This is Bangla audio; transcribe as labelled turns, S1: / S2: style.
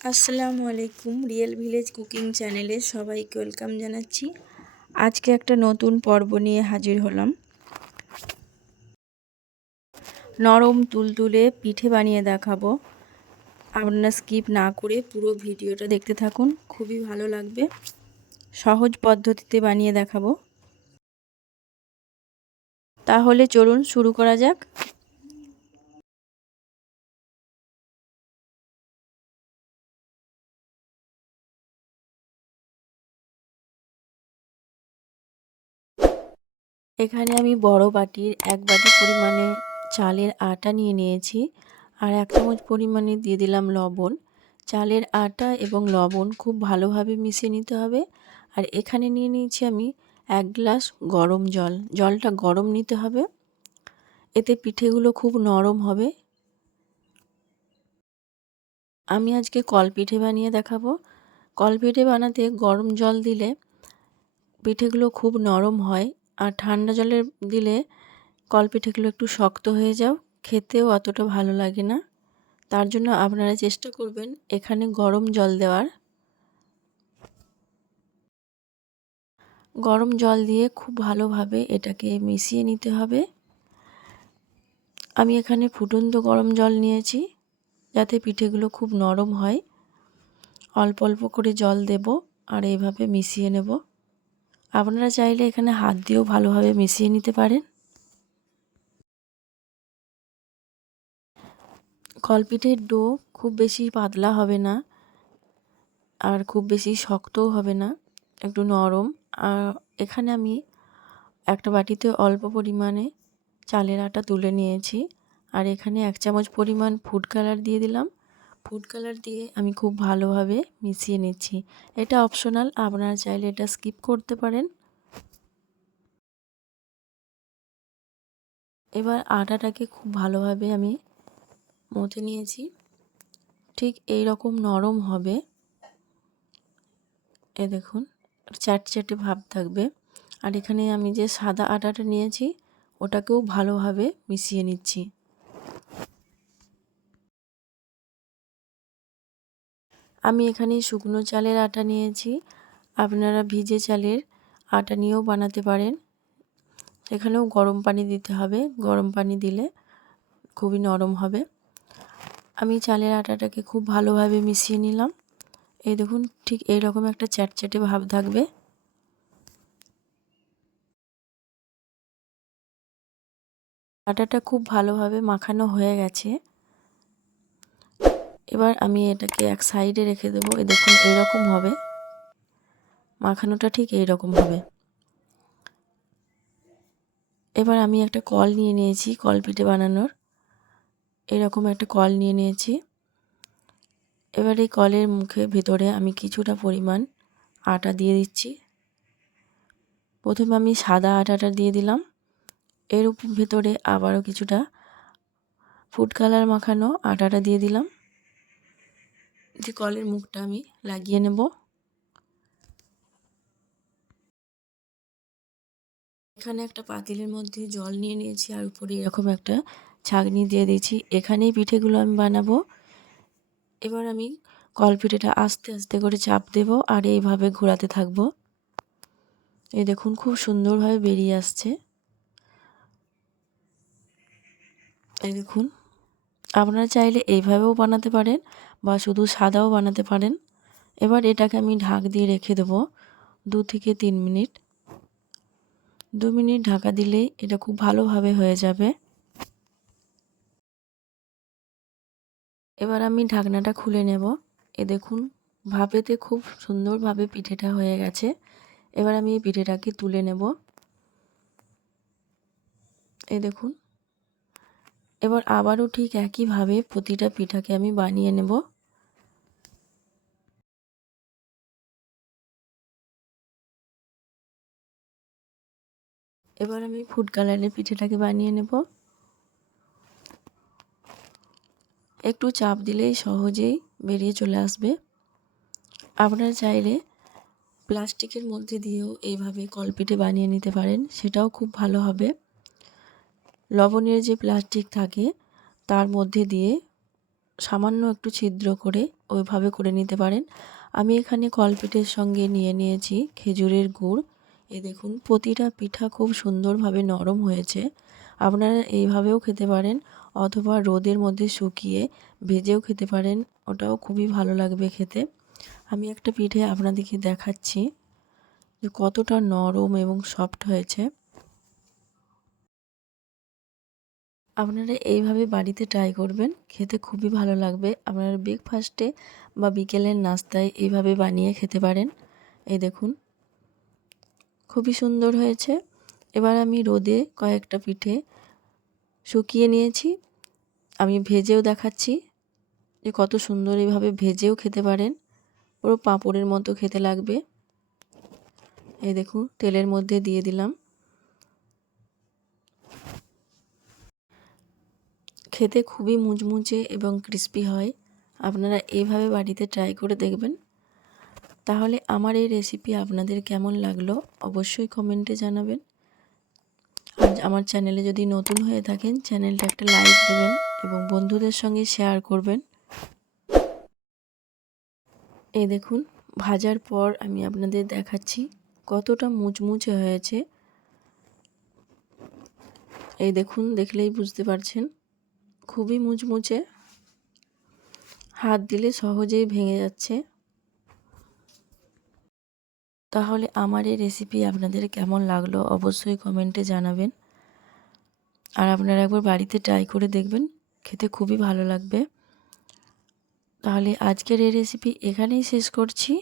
S1: আসসালামু আলাইকুম রিয়েল ভিলেজ কুকিং চ্যানেলে সবাইকে ওয়েলকাম জানাচ্ছি। আজকে একটা নতুন পর্ব নিয়ে হাজির হলাম। নরম তুলতুলে পিঠে বানিয়ে দেখাবো। আপনারা স্কিপ না করে পুরো ভিডিওটা দেখতে থাকুন, খুবই ভালো লাগবে। সহজ পদ্ধতিতে বানিয়ে দেখাবো। তাহলে চলুন শুরু করা যাক। এখানে আমি বড় বাটির এক বাটি পরিমাণে চালের আটা নিয়ে নিয়েছি আর এক চামচ পরিমাণে দিয়ে দিলাম লবণ। চালের আটা এবং লবণ খুব ভালোভাবে মিশিয়ে নিতে হবে আর এখানে নিয়ে নিয়েছি আমি এক গ্লাস গরম জল। জলটা গরম নিতে হবে। এতে পিঠেগুলো খুব নরম হবে। আমি আজকে কলপিঠে বানিয়ে দেখাবো। কলপিঠে বানাতে গরম জল দিলে পিঠেগুলো খুব নরম হয় আর ঠান্ডা জলে দিলে কলপিঠেগুলো একটু শক্ত হয়ে যাও। খেতেও অতটা ভালো লাগে না। তার জন্য আপনারা চেষ্টা করবেন এখানে গরম জল দেওয়ার। গরম জল দিয়ে খুব ভালোভাবে এটাকে মিশিয়ে নিতে হবে। আমি এখানে ফুটন্ত গরম জল নিয়েছি যাতে পিঠেগুলো খুব নরম হয়। অল্প অল্প করে জল দেব আর এইভাবে মিশিয়ে নেব। আপনারা চাইলে এখানে হাত দিয়েও ভালোভাবে মিশিয়ে নিতে পারেন। কলপিঠের ডো খুব বেশি পাতলা হবে না আর খুব বেশি শক্তও হবে না, একটু নরম। আর এখানে আমি একটা বাটিতে অল্প পরিমাণে চালের আটা তুলে নিয়েছি। আর এখানে এক চামচ পরিমাণ ফুড কালার দিয়ে দিলাম। ফুড কালার দিয়ে আমি খুব ভালোভাবে মিশিয়ে নিচ্ছি। এটা অপশনাল, আপনারা চাইলে এটা স্কিপ করতে পারেন। এবার আটাটাকে খুব ভালোভাবে আমি মথে নিয়েছি। ঠিক এই রকম নরম হবে। এ দেখুন চ্যাটচ্যাটে ভাব থাকবে। আর এখানে আমি যে সাদা আটাটা নিয়েছি, ওটাকেও ভালোভাবে মিশিয়ে নিচ্ছি। আমি এখানে শুকনো চালের আটা নিয়েছি। আপনারা ভিজে চালের আটা নিয়েও বানাতে পারেন। এখানেও গরম পানি দিতে হবে। গরম পানি দিলে খুবই নরম হবে। আমি চালের আটাটাকে খুব ভালোভাবে মিশিয়ে নিলাম। এই দেখুন, ঠিক এইরকম একটা চ্যাটচ্যাটে ভাব থাকবে। আটাটা খুব ভালোভাবে মাখানো হয়ে গেছে। এবার আমি এটাকে এক সাইডে রেখে দেবো। এ দেখুন এইরকম হবে। মাখানোটা ঠিক এইরকম হবে। এবার আমি একটা কল নিয়ে নিয়েছি, কল পিঠে বানানোর। এরকম একটা কল নিয়ে নিয়েছি। এবার এই কলের মুখে ভেতরে আমি কিছুটা পরিমাণ আটা দিয়ে দিচ্ছি। প্রথমে আমি সাদা আটাটা দিয়ে দিলাম। এর ভেতরে আবারও কিছুটা ফুড কালার মাখানো আটাটা দিয়ে দিলাম। যে কলের মুখটা আমি লাগিয়ে নেব। এখানে একটা পাতিলের মধ্যে জল নিয়ে নিয়েছি আর উপরে এরকম একটা ছাগনি দিয়ে দিয়েছি। এখানেই পিঠেগুলো আমি বানাবো। এবার আমি কল পিঠেটা আস্তে আস্তে করে চাপ দেব আর এইভাবে ঘোরাতে থাকব। এই দেখুন খুব সুন্দরভাবে বেরিয়ে আসছে। এই দেখুন আপনারা চাইলে এইভাবেও বানাতে পারেন বা শুধু সাদাও বানাতে পারেন। এবার এটাকে আমি ঢাক দিয়ে রেখে দেবো দু থেকে তিন মিনিট। দু মিনিট ঢাকা দিলেই এটা খুব ভালোভাবে হয়ে যাবে। এবার আমি ঢাকনাটা খুলে নেব। এ দেখুন, ভাপেতে খুব সুন্দরভাবে পিঠেটা হয়ে গেছে। এবার আমি এই পিঠেটাকে তুলে নেব। এ দেখুন এবার আবারও ঠিক একইভাবে প্রতিটা পিঠাকে আমি বানিয়ে নেব। এবার আমি ফুড কালারের পিঠেটাকে বানিয়ে নেব। একটু চাপ দিলেই সহজেই বেরিয়ে চলে আসবে। আপনারা চাইলে প্লাস্টিকের মধ্যে দিয়েও এইভাবে কলপিঠে বানিয়ে নিতে পারেন, সেটাও খুব ভালো হবে। লবণের যে প্লাস্টিক থাকে, তার মধ্যে দিয়ে সামান্য একটু ছিদ্র করে ওইভাবে করে নিতে পারেন। আমি এখানে কলপিঠের সঙ্গে নিয়ে নিয়েছি খেজুরের গুড়। এ দেখুন, প্রতিটা পিঠা খুব সুন্দরভাবে নরম হয়েছে। আপনারা এইভাবেও খেতে পারেন অথবা রোদের মধ্যে শুকিয়ে ভেজেও খেতে পারেন। ওটাও খুবই ভালো লাগবে খেতে। আমি একটা পিঠে আপনাদেরকে দেখাচ্ছি যে কতটা নরম এবং সফট হয়েছে। আপনারা এইভাবে বাড়িতে ট্রাই করবেন, খেতে খুবই ভালো লাগবে। আপনারা ব্রেকফাস্টে বা বিকেলের নাস্তায় এইভাবে বানিয়ে খেতে পারেন। এই দেখুন, খুবই সুন্দর হয়েছে। এবার আমি রোদে কয়েকটা পিঠে শুকিয়ে নিয়েছি। আমি ভেজেও দেখাচ্ছি যে কত সুন্দর এইভাবে ভেজেও খেতে পারেন। পুরো পাঁপড়ের মতো খেতে লাগবে। এই দেখুন, তেলের মধ্যে দিয়ে দিলাম। খেতে খুবই মুচমুচে এবং ক্রিস্পি হয়। আপনারা এভাবে বাড়িতে ট্রাই করে দেখবেন। তাহলে আমার এই রেসিপি আপনাদের কেমন লাগল অবশ্যই কমেন্টে জানাবেন। আর আমার চ্যানেলে যদি নতুন হয়ে থাকেন চ্যানেলটা একটা লাইক দেবেন এবং বন্ধুদের সঙ্গে শেয়ার করবেন। এই দেখুন, ভাজার পর আমি আপনাদের দেখাচ্ছি কতটা মুচমুচে হয়েছে। এই দেখুন, দেখলেই বুঝতে পারছেন। খুবই মুচমুচে। হাত দিলে সহজেই ভেঙে যাচ্ছে। তাহলে আমার এই রেসিপি আপনাদের কেমন লাগল অবশ্যই কমেন্টে জানাবেন। আর আপনারা একবার বাড়িতে ট্রাই করে দেখবেন, খেতে খুবই ভালো লাগবে। তাহলে আজকের এই রেসিপি এখানেই শেষ করছি।